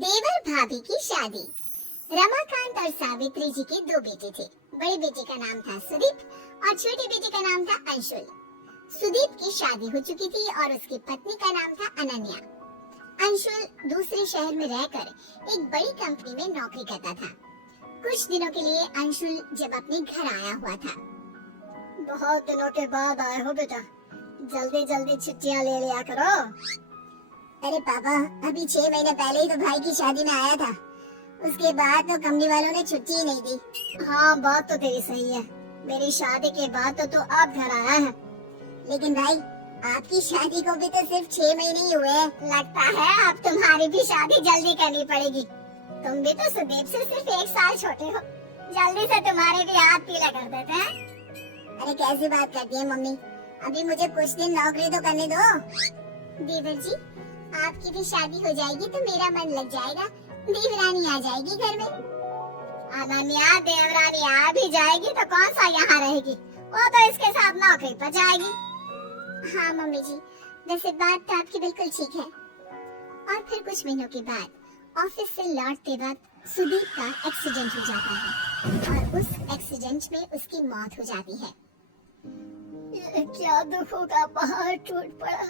देवर भाभी की शादी। रमाकांत और सावित्री जी के दो बेटे थे। बड़े बेटे का नाम था सुदीप और छोटे बेटे का नाम था अंशुल। सुदीप की शादी हो चुकी थी और उसकी पत्नी का नाम था अनन्या। अंशुल दूसरे शहर में रहकर एक बड़ी कंपनी में नौकरी करता था। कुछ दिनों के लिए अंशुल जब अपने घर आया हुआ था। बहुत दिनों के बाद आए हो बेटा, जल्दी जल्दी छुट्टियां ले लिया करो। अरे पापा, अभी 6 महीने पहले ही तो भाई की शादी में आया था। उसके बाद तो कंपनी वालों ने छुट्टी ही नहीं दी। हाँ, बात तो तेरी सही है। मेरी शादी के बाद तो तू अब घर आया है। लेकिन भाई, आपकी शादी को भी तो सिर्फ 6 महीने ही हुए। लगता है अब तुम्हारी भी शादी जल्दी करनी पड़ेगी। तुम भी तो सुदीप से सिर्फ 1 साल छोटे हो। जल्दी से तुम्हारे भी हाथ पीला कर देते हैं। अरे कैसी बात करती है मम्मी, अभी मुझे कुछ दिन नौकरी तो करने दो। देवर जी, आपकी भी शादी हो जाएगी तो मेरा मन लग जाएगा। देवरानी आ जाएगी घर में। अनन्या देवरानी आ भी जाएगी तो कौन सा यहाँ रहेगी, वो तो इसके साथ नौकरी पर जाएगी। हाँ मम्मी जी, वैसे बात तो आपकी बिल्कुल ठीक है। और फिर कुछ महीनों के बाद ऑफिस से लौटते वक्त सुदीप का एक्सीडेंट हो जाता है और उस एक्सीडेंट में उसकी मौत हो जाती है। ये क्या दुखों का पहाड़ टूट पड़ा।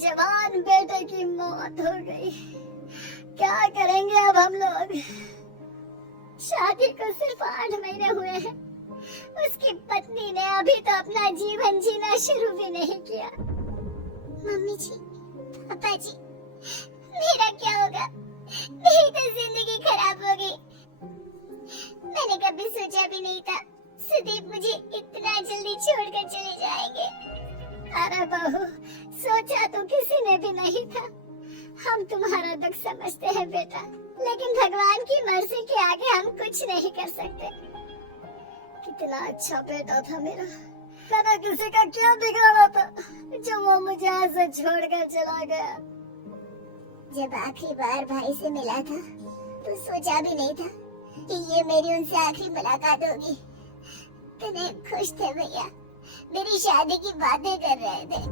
जवान बेटे की मौत हो गई। क्या करेंगे अब हम लोग। शादी को सिर्फ 8 महीने हुए हैं। उसकी पत्नी ने अभी तो अपना जीवन जीना शुरू भी नहीं किया। मम्मी जी, पापा जी, मेरा क्या होगा? मेरी तो जिंदगी खराब हो गई। मैंने कभी सोचा भी नहीं था सुदीप मुझे इतना जल्दी छोड़कर चले जाएंगे। अरे बहू, सोचा तो किसी ने भी नहीं था। हम तुम्हारा दुख समझते हैं बेटा, लेकिन भगवान की मर्जी के आगे हम कुछ नहीं कर सकते। कितना अच्छा बेटा था मेरा, मैंने किसी का क्या बिगाड़ा था जो वो मुझे ऐसे छोड़कर चला गया। जब आखिरी बार भाई से मिला था तो सोचा भी नहीं था कि ये मेरी उनसे आखिरी मुलाकात होगी। कितने खुश थे भैया, मेरी शादी की बातें कर रहे थे।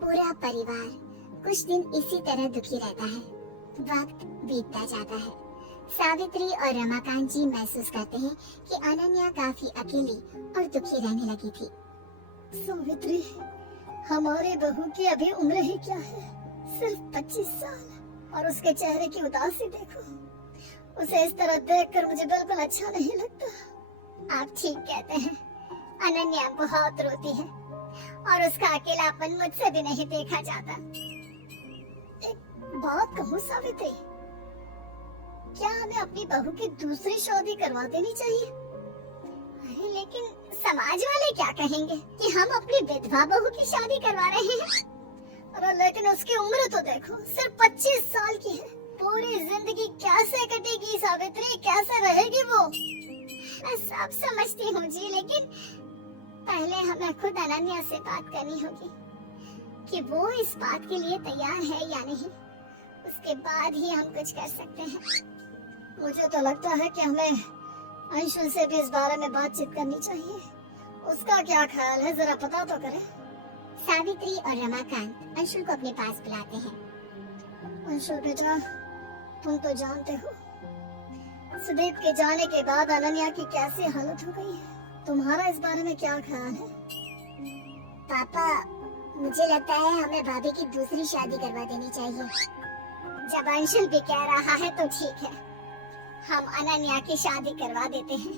पूरा परिवार कुछ दिन इसी तरह दुखी रहता है। वक्त बीतता जाता है। सावित्री और रमाकांत जी महसूस करते हैं कि अनन्या काफी अकेली और दुखी रहने लगी थी। सावित्री, हमारी बहू की अभी उम्र ही क्या है, सिर्फ 25 साल, और उसके चेहरे की उदासी देखो। उसे इस तरह देखकर मुझे बिल्कुल अच्छा नहीं लगता। आप ठीक कहते हैं। अनन्या बहुत रोती है और उसका अकेलापन मुझसे भी नहीं देखा जाता। एक बात कहूँ सावित्री, क्या हमें अपनी बहू की दूसरी शादी करवा देनी चाहिए? अरे लेकिन समाज वाले क्या कहेंगे कि हम अपनी विधवा बहू की शादी करवा रहे हैं। अरे लेकिन उसकी उम्र तो देखो, सिर्फ 25 साल की है। पूरी जिंदगी कैसे कटेगी सावित्री, कैसे रहेगी वो? मैं सब समझती हूँ जी, लेकिन पहले हमें खुद अनन्या से बात करनी होगी कि वो इस बात के लिए तैयार है या नहीं। उसके बाद ही हम कुछ कर सकते हैं। मुझे तो लगता है कि हमें अंशुल से भी इस बारे में बातचीत करनी चाहिए। उसका क्या ख्याल है, जरा पता तो करें। सावित्री और रमाकांत अंशुल को अपने पास बुलाते हैं। अंशुल बेटा, तुम तो जानते हो सुदीप के जाने के बाद अनन्या की कैसी हालत हो गई है। तुम्हारा इस बारे में क्या ख्याल है? पापा, मुझे लगता है हमें भाभी की दूसरी शादी करवा देनी चाहिए। जब अंशुल भी कह रहा है तो ठीक है, हम अनन्या की शादी करवा देते हैं।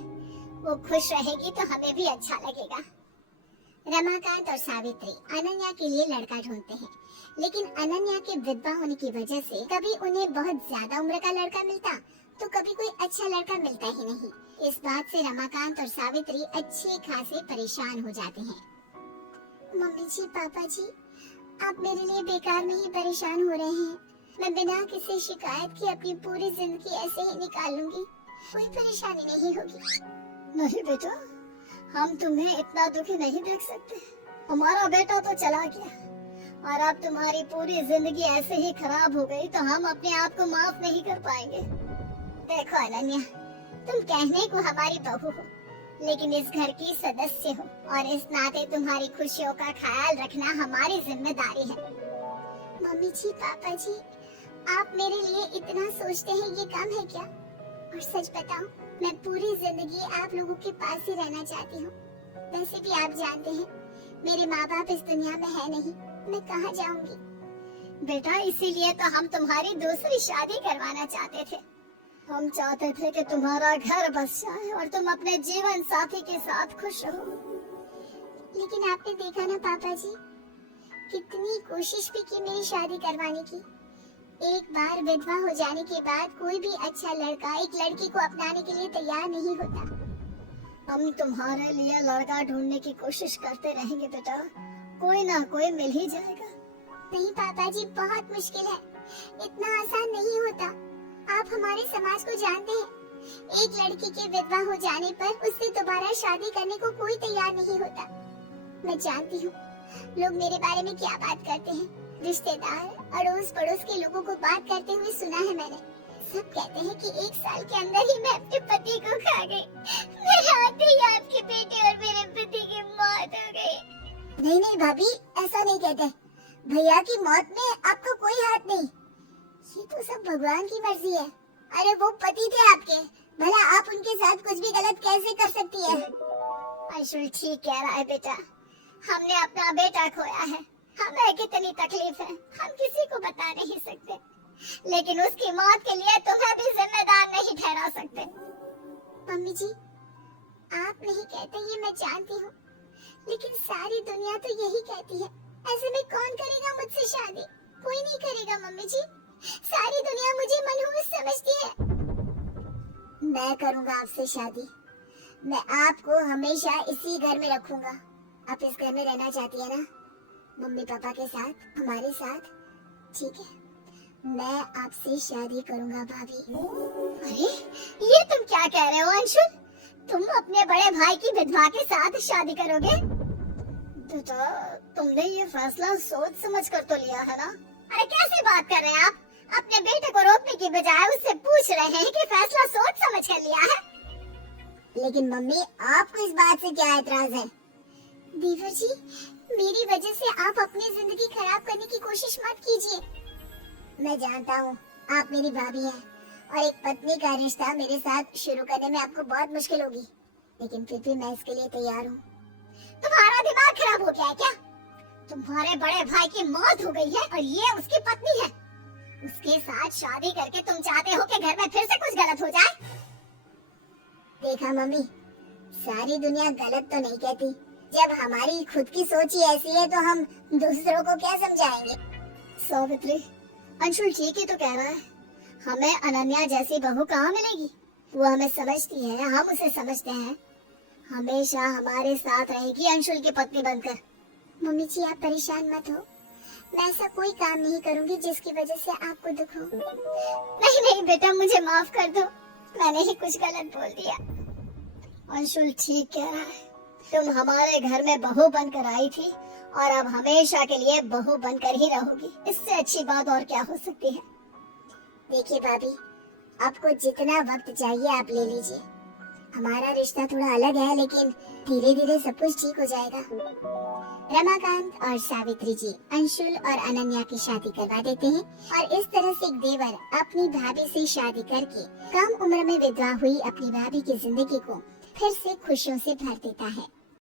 वो खुश रहेगी तो हमें भी अच्छा लगेगा। रमाकांत और सावित्री अनन्या के लिए लड़का ढूंढते हैं, लेकिन अनन्या के विधवा होने की वजह से कभी उन्हें बहुत ज्यादा उम्र का लड़का मिलता तो कभी कोई अच्छा लड़का मिलता ही नहीं। इस बात से रमाकांत और सावित्री अच्छे खासे परेशान हो जाते हैं। मम्मी जी, पापा जी, आप मेरे लिए बेकार में ही परेशान हो रहे हैं। मैं बिना किसी शिकायत के अपनी पूरी जिंदगी ऐसे ही निकाल लूंगी। कोई परेशानी नहीं होगी। नहीं बेटा, हम तुम्हें इतना दुखी नहीं देख सकते। हमारा बेटा तो चला गया और अब तुम्हारी पूरी जिंदगी ऐसे ही खराब हो गई तो हम अपने आप को माफ नहीं कर पाएंगे। देखो अनन्या, तुम कहने को हमारी बहू हो, लेकिन इस घर की सदस्य हो और इस नाते तुम्हारी खुशियों का ख्याल रखना हमारी जिम्मेदारी है। मम्मी जी, पापा जी, आप मेरे लिए इतना सोचते हैं ये कम है क्या? और सच बताऊं, मैं पूरी जिंदगी आप लोगों के पास ही रहना चाहती हूँ। वैसे भी आप जानते हैं, मेरे माँ बाप इस दुनिया में है नहीं, मैं कहाँ जाऊंगी? बेटा इसीलिए तो हम तुम्हारी दूसरी शादी करवाना चाहते थे। हम चाहते थे कि तुम्हारा घर बस जाए और तुम अपने जीवन साथी के साथ खुश रहो। लेकिन आपने देखा ना पापा जी, कितनी कोशिश भी की मेरी शादी करवाने की। एक बार विधवा हो जाने के बाद कोई भी अच्छा लड़का एक लड़की को अपनाने के लिए तैयार नहीं होता। हम तुम्हारे लिए लड़का ढूंढने की कोशिश करते रहेंगे बेटा, कोई ना कोई मिल ही जाएगा। नहीं पापा जी, बहुत मुश्किल है, इतना आसान नहीं होता। आप हमारे समाज को जानते हैं, एक लड़की के विधवा हो जाने पर उससे दोबारा शादी करने को कोई तैयार नहीं होता। मैं जानती हूँ लोग मेरे बारे में क्या बात करते हैं, रिश्तेदार अड़ोस पड़ोस के लोगों को बात करते हुए सुना है मैंने। सब कहते हैं कि 1 साल के अंदर ही मैं अपने पति को खा गई। मेरे आते ही आपके बेटे और मेरे पति की मौत हो गई। नहीं नहीं भाभी, ऐसा नहीं कहते। भैया की मौत में आपका कोई हाथ नहीं, ये तो सब भगवान की मर्जी है। अरे वो पति थे आपके, भला आप उनके साथ कुछ भी गलत कैसे कर सकती है? अंशुल ठीक कह रहा है बेटा, हमने अपना बेटा खोया है, हमें कितनी तकलीफ है हम किसी को बता नहीं सकते, लेकिन उसकी मौत के लिए तुम्हें भी जिम्मेदार नहीं ठहरा सकते। मम्मी जी, आप नहीं कहते ये मैं जानती हूँ, लेकिन सारी दुनिया तो यही कहती है। ऐसे में कौन करेगा मुझसे शादी? कोई नहीं करेगा मम्मी जी, सारी दुनिया मुझे मनहूस समझती है। मैं करूँगा आपसे शादी, मैं आपको हमेशा इसी घर में रखूंगा। आप इस घर में रहना चाहती है ना, मम्मी पापा के साथ, हमारे साथ? ठीक है, मैं आपसे शादी करूंगा भाभी। अरे ये तुम क्या कह रहे हो अंशुल? तुम अपने बड़े भाई की विधवा के साथ शादी करोगे? बेटा तुमने ये फैसला सोच समझ कर तो लिया है ना? अरे कैसे बात कर रहे हैं आप? अपने बेटे को रोकने की बजाय उससे पूछ रहे हैं कि फैसला सोच समझ कर लिया है। लेकिन मम्मी, आपको इस बात से क्या एतराज है? देवर जी, मेरी वजह से आप अपनी जिंदगी खराब करने की कोशिश मत कीजिए। मैं जानता हूँ आप मेरी भाभी हैं और एक पत्नी का रिश्ता मेरे साथ शुरू करने में आपको बहुत मुश्किल होगी, लेकिन फिर भी मैं इसके लिए तैयार हूँ। तुम्हारा दिमाग खराब हो गया है क्या? तुम्हारे बड़े भाई की मौत हो गई है और ये उसकी पत्नी है। उसके साथ शादी करके तुम चाहते हो कि घर में फिर से कुछ गलत हो जाए? देखा मम्मी, सारी दुनिया गलत तो नहीं कहती। जब हमारी खुद की सोच ही ऐसी है तो हम दूसरों को क्या समझाएंगे? सावित्री, अंशुल ठीक ही तो कह रहा है, हमें अनन्या जैसी बहू कहाँ मिलेगी? वो हमें समझती है, हम उसे समझते हैं, हमेशा हमारे साथ रहेगी अंशुल की पत्नी बनकर। मम्मी जी, आप परेशान मत हो, मैं ऐसा कोई काम नहीं करूंगी जिसकी वजह से आपको दुख हो। नहीं नहीं बेटा, मुझे माफ कर दो, मैंने ही कुछ गलत बोल दिया। अंशुल ठीक कह रहा है, तुम हमारे घर में बहू बनकर आई थी और अब हमेशा के लिए बहू बनकर ही रहोगी। इससे अच्छी बात और क्या हो सकती है? देखिए भाभी, आपको जितना वक्त चाहिए आप ले लीजिए। हमारा रिश्ता थोड़ा अलग है, लेकिन धीरे धीरे सब कुछ ठीक हो जाएगा। रमाकांत और सावित्री जी अंशुल और अनन्या की शादी करवा देते हैं और इस तरह से एक देवर अपनी भाभी से शादी करके कम उम्र में विधवा हुई अपनी भाभी की जिंदगी को फिर से खुशियों से भर देता है।